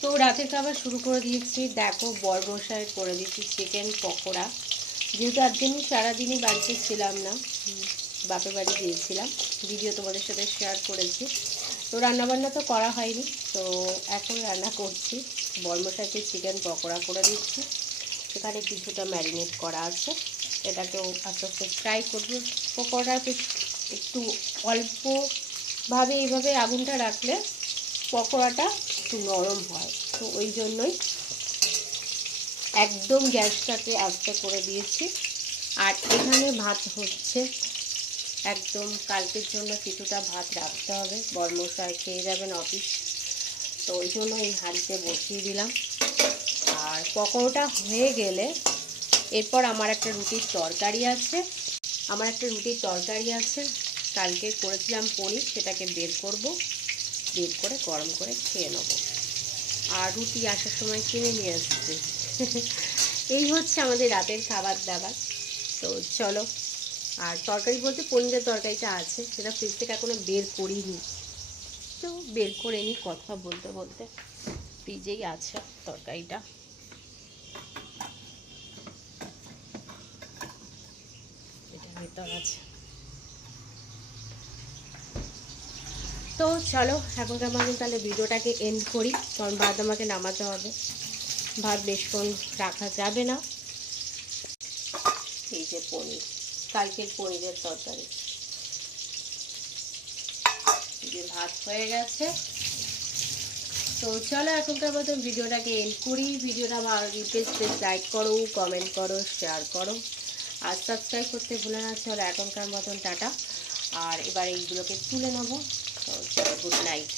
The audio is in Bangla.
তো রাতের খাবার শুরু করে দিয়েছি। দেখো বরমশাই করে দিচ্ছি চিকেন পকোড়া। যেহেতু একদিনই সারাদিনই বাড়িতে ছিলাম না, বাপের বাড়ি গিয়েছিলাম, ভিডিও তোমাদের সাথে শেয়ার করেছি। তো রান্নাবান্না তো করা হয়নি, তো এখন রান্না করছি। বরমশাইকে চিকেন পকোড়া করে দিচ্ছি। এখানে কিছুটা ম্যারিনেট করা আছে, এটাকেও আস্তে আস্তে ফ্রাই করবো। পকোড়াতে একটু অল্পভাবে এইভাবে আগুনটা রাখলে পকোড়াটা একটু নরম হয়, তো ওই জন্যই একদম গ্যাসটাকে আস্তে করে দিয়েছি। আর এখানে ভাত হচ্ছে, একদম কালকের জন্য কিছুটা ভাত রাখতে হবে, বরমশাই খেয়ে যাবেন অফিস, তো ওই জন্য এই হাঁড়িতে বসিয়ে দিলাম। আর পকোড়াটা হয়ে গেলে এরপর আমার একটা রুটির তরকারি আছে, কালকে করেছিলাম পনির, সেটাকে বের করব, বের করে গরম করে খেয়ে নেব। আর রুটি আসার সময় কিনে নিয়ে আসছি। এই হচ্ছে আমাদের রাতের খাবার দাবার। তো চলো, আর তরকারি বলতে পনিরের তরকারিটা আছে, সেটা ফ্রিজ থেকে এখনো বের করিনি, তো বের করে নিই কথা বলতে বলতে। ফ্রিজেই আছে তরকারিটা, এটার ভেতর আছে। তো চলো এখনকার মতন তাহলে ভিডিওটাকে এন্ড করি, কারণ ভাত আমাকে নামাতে হবে, ভাত বেশক্ষণ রাখা যাবে না। এই যে পনির, কালকের পনিরের তরকারি, এই যে ভাত হয়ে গেছে। তো চলো এখনকার মতন ভিডিওটাকে এন্ড করি। ভিডিওটা ভালো লাগলে প্লিজ লাইক করো, কমেন্ট করো, শেয়ার করো, আর সাবস্ক্রাইব করতে ভুলে না। চলো এখনকার মতন টাটা। আর এবার এইগুলোকে তুলে নেবো। তো চলো, গুড নাইট।